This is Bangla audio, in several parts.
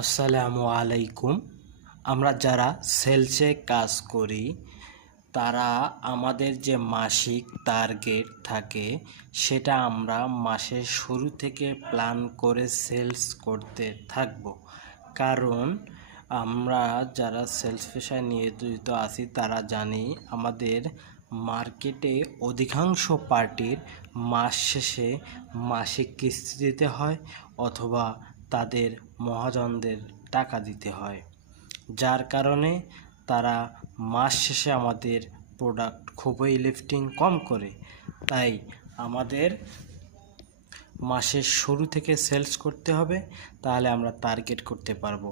আসসালামু আলাইকুম। আমরা যারা সেলসে কাজ করি তারা আমাদের যে মাসিক টার্গেট থাকে সেটা আমরা মাসের শুরু থেকে প্ল্যান করে সেলস করতে থাকব। কারণ আমরা যারা সেলস পেশায় নিয়োজিত আছি তারা জানি আমাদের মার্কেটে অধিকাংশ পার্টির মাস শেষে মাসিক কিস্তি দিতে হয় অথবা তাদের মহাজনদের টাকা দিতে হয়, যার কারণে তারা মাস শেষে আমাদের প্রোডাক্ট খুবই লিফটিং কম করে। তাই আমাদের মাসের শুরু থেকে সেলস করতে হবে, তাহলে আমরা টার্গেট করতে পারবো।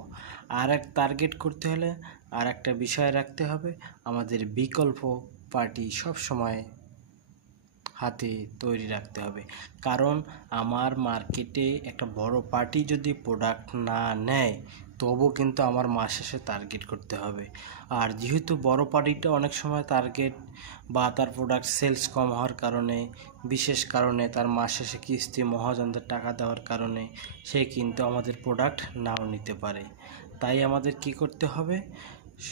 আর এক টার্গেট করতে হলে আর একটা বিষয় রাখতে হবে, আমাদের বিকল্প পার্টি সব সময় হাতে তৈরি রাখতে হবে। কারণ আমার মার্কেটে একটা বড় পার্টি যদি প্রোডাক্ট না নেয় তবু কিন্তু আমার মাস শেষে টার্গেট করতে হবে। আর যেহেতু বড় পার্টিটা অনেক সময় টার্গেট বা তার প্রোডাক্ট সেলস কম হওয়ার কারণে, বিশেষ কারণে তার মাস শেষে কিস্তি মহাজনদের টাকা দেওয়ার কারণে সে কিন্তু আমাদের প্রোডাক্ট নাও নিতে পারে। তাই আমাদের কি করতে হবে,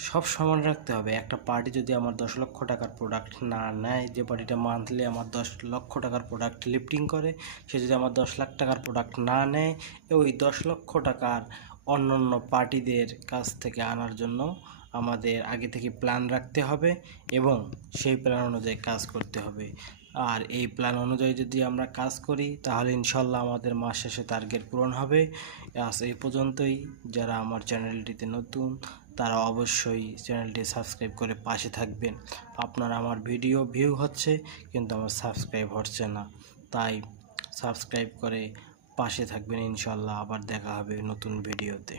সব সমান রাখতে হবে। একটা পার্টি যদি আমার 10 লক্ষ টাকার প্রোডাক্ট না নেয়, যে পার্টিটা মান্থলি আমার 10 লক্ষ টাকার প্রোডাক্ট লিফটিং করে, সে যদি আমার 10 লাখ টাকার প্রোডাক্ট না নেয়, ওই 10 লক্ষ টাকার অন্য অন্য পার্টিদের কাছ থেকে আনার জন্য আমাদের আগে থেকে প্ল্যান রাখতে হবে এবং সেই প্ল্যান অনুযায়ী কাজ করতে হবে। আর এই প্ল্যান অনুযায়ী যদি আমরা কাজ করি তাহলে ইনশাল্লাহ আমাদের মাস শেষে টার্গেট পূরণ হবে। আজ এই পর্যন্তই। যারা আমার চ্যানেলটিতে নতুন তারা অবশ্যই চ্যানেলটি সাবস্ক্রাইব করে পাশে থাকবেন। আপনার আমার ভিডিও ভিউ হচ্ছে কিন্তু আমার সাবস্ক্রাইব হচ্ছে না, তাই সাবস্ক্রাইব করে পাশে থাকবেন। ইনশাল্লাহ আবার দেখা হবে নতুন ভিডিওতে।